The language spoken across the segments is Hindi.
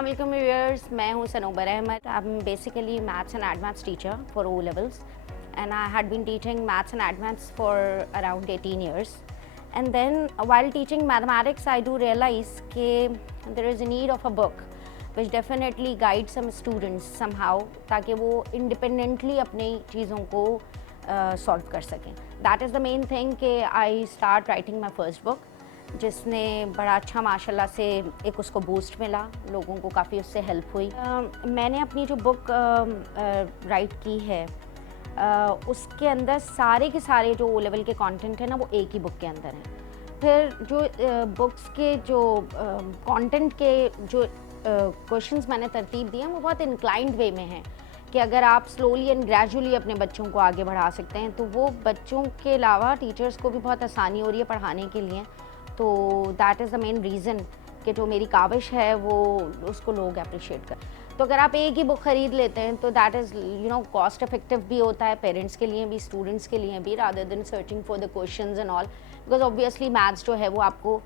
अस्सलाम वालेकुम व्यूअर्स, मैं हूँ Sanobar Ahmed. I am basically maths and advance teacher for O levels and I had been teaching maths and advance for around 18 years. And then while teaching mathematics, I do realize that there is a need of a book which definitely guides some students somehow ताकि वो independently अपनी चीज़ों को solve कर सकें. That is the main thing कि I start writing my first book, जिसने बड़ा अच्छा माशाल्लाह से एक उसको बूस्ट मिला, लोगों को काफ़ी उससे हेल्प हुई। मैंने अपनी जो बुक राइट की है उसके अंदर सारे के सारे जो O लेवल के कंटेंट है ना, वो एक ही बुक के अंदर हैं। फिर जो बुक्स के जो कंटेंट के जो क्वेश्चंस मैंने तरतीब दिए हैं वो बहुत इंक्लाइंड वे में हैं कि अगर आप स्लोली एंड ग्रेजुअली अपने बच्चों को आगे बढ़ा सकते हैं तो वो बच्चों के अलावा टीचर्स को भी बहुत आसानी हो रही है पढ़ाने के लिए। तो that is the main reason कि जो मेरी काविश है वो उसको लोग अप्रिशिएट कर। तो अगर आप एक ही बुक ख़रीद लेते हैं तो दैट इज़ कॉस्ट इफेक्टिव भी होता है पेरेंट्स के लिए भी, स्टूडेंट्स के लिए भी, rather than searching for the questions and all, because obviously maths जो है वो आपको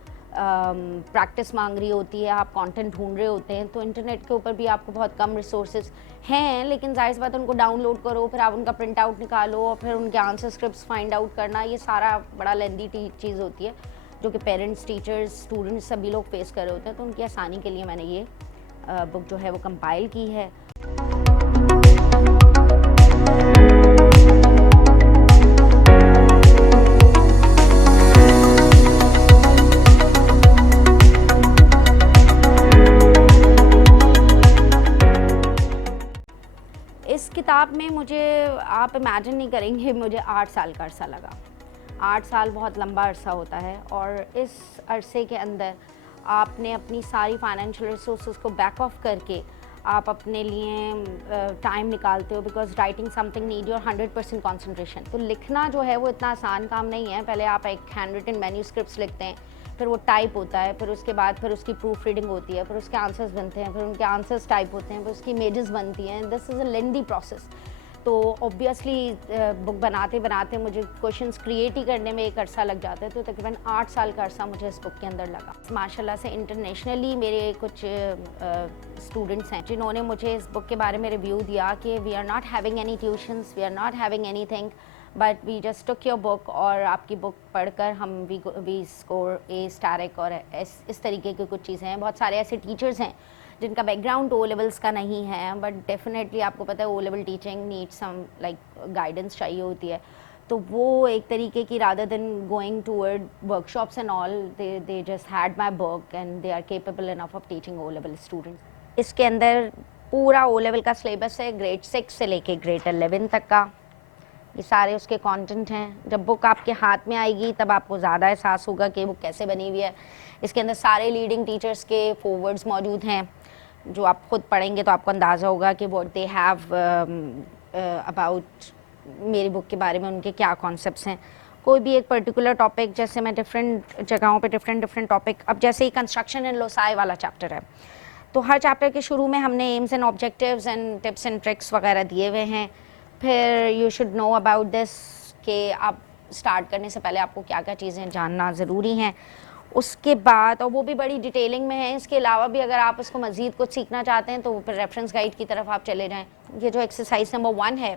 प्रैक्टिस मांग रही होती है, आप कंटेंट ढूंढ रहे होते हैं। तो इंटरनेट के ऊपर भी आपको बहुत कम रिसोर्सेज हैं, लेकिन जाहिर सी बात है उनको डाउनलोड करो, फिर आप उनका प्रिंट आउट निकालो और फिर उनके आंसर स्क्रिप्ट्स फाइंड आउट करना, ये सारा बड़ा लेंदी चीज़ होती है जो कि पेरेंट्स, टीचर्स, स्टूडेंट्स सभी लोग फेस कर रहे होते हैं। तो उनकी आसानी के लिए मैंने ये बुक जो है वो कंपाइल की है। इस किताब में मुझे, आप इमेजिन नहीं करेंगे, मुझे 8 साल का अरसा लगा। 8 साल बहुत लंबा अरसा होता है और इस अरसे के अंदर आपने अपनी सारी फाइनेंशियल रिसोर्सेज को बैक ऑफ करके आप अपने लिए टाइम निकालते हो, because writing something need your 100% concentration. तो लिखना जो है वो इतना आसान काम नहीं है। पहले आप एक हैंड रिटन मैन्यूस्क्रिप्ट्स लिखते हैं, फिर वो टाइप होता है, फिर उसके बाद फिर उसकी प्रूफ रीडिंग होती है, फिर उसके आंसर्स बनते हैं, फिर उनके आंसर्स टाइप होते हैं, फिर उसकी इमेजेस बनती हैं। This is a lengthy process. तो ऑब्वियसली बुक बनाते बनाते मुझे क्वेश्चंस क्रिएट ही करने में एक अरसा लग जाता है। तो तकरीबन 8 साल का अरसा मुझे इस बुक के अंदर लगा। माशाल्लाह से इंटरनेशनली मेरे कुछ स्टूडेंट्स हैं जिन्होंने मुझे इस बुक के बारे में रिव्यू दिया कि we are not having any tuitions, we are not having anything, but we just took your book, और आपकी बुक पढ़कर हम वी स्कोर ए स्टारिक और इस तरीके की कुछ चीज़ें हैं। बहुत सारे ऐसे टीचर्स हैं जिनका बैकग्राउंड O लेवल्स का नहीं है, बट डेफिनेटली आपको पता है O level teaching need some like guidance चाहिए होती है। तो वो एक तरीके की, rather than going toward workshops and all, they just had my book and they are capable enough of teaching O level students. इसके अंदर पूरा O लेवल का सिलेबस है, ग्रेड 6 से लेके ग्रेड 11 तक का। ये सारे उसके कंटेंट हैं। जब बुक आपके हाथ में आएगी तब आपको ज़्यादा एहसास होगा कि बुक कैसे बनी हुई है। इसके अंदर सारे लीडिंग टीचर्स के फॉरवर्ड्स मौजूद हैं जो आप खुद पढ़ेंगे तो आपको अंदाज़ा होगा कि व्हाट दे हैव अबाउट मेरी बुक के बारे में, उनके क्या कॉन्सेप्ट्स हैं। कोई भी एक पर्टिकुलर टॉपिक, जैसे मैं डिफरेंट जगहों पे डिफरेंट टॉपिक, अब जैसे ही कंस्ट्रक्शन एंड लोसाई वाला चैप्टर है तो हर चैप्टर के शुरू में हमने AIIMS and objectives and tips and tricks वगैरह दिए हुए हैं। फिर you should know about this कि आप स्टार्ट करने से पहले आपको क्या क्या चीज़ें जानना ज़रूरी हैं। उसके बाद, और वो भी बड़ी डिटेलिंग में है, इसके अलावा भी अगर आप इसको मज़ीद कुछ सीखना चाहते हैं तो फिर रेफरेंस गाइड की तरफ आप चले जाएं। ये जो एक्सरसाइज नंबर 1 है,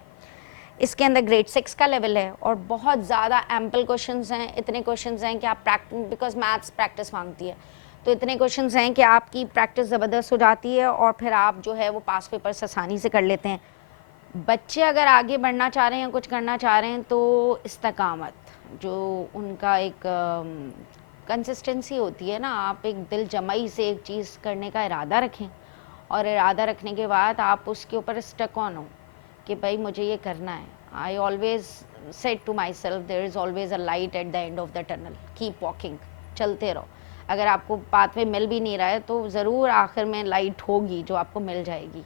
इसके अंदर ग्रेड 6 का लेवल है और बहुत ज़्यादा एम्पल क्वेश्चंस हैं। इतने क्वेश्चंस हैं कि आप बिकॉज मैथ्स प्रैक्टिस मांगती है, तो इतने क्वेश्चंस हैं कि आपकी प्रैक्टिस ज़बरदस्त हो जाती है और फिर आप जो है वो पास पेपर्स आसानी से कर लेते हैं। बच्चे अगर आगे बढ़ना चाह रहे हैं, कुछ करना चाह रहे हैं, तो इस्तकामत जो उनका एक कंसिस्टेंसी होती है ना, आप एक दिल जमाई से एक चीज़ करने का इरादा रखें और इरादा रखने के बाद आप उसके ऊपर स्टक ऑन हो कि भाई मुझे ये करना है। I always said to myself, there is always a light at the end of the tunnel, keep walking, चलते रहो। अगर आपको पाथ में मिल भी नहीं रहा है तो ज़रूर आखिर में लाइट होगी जो आपको मिल जाएगी।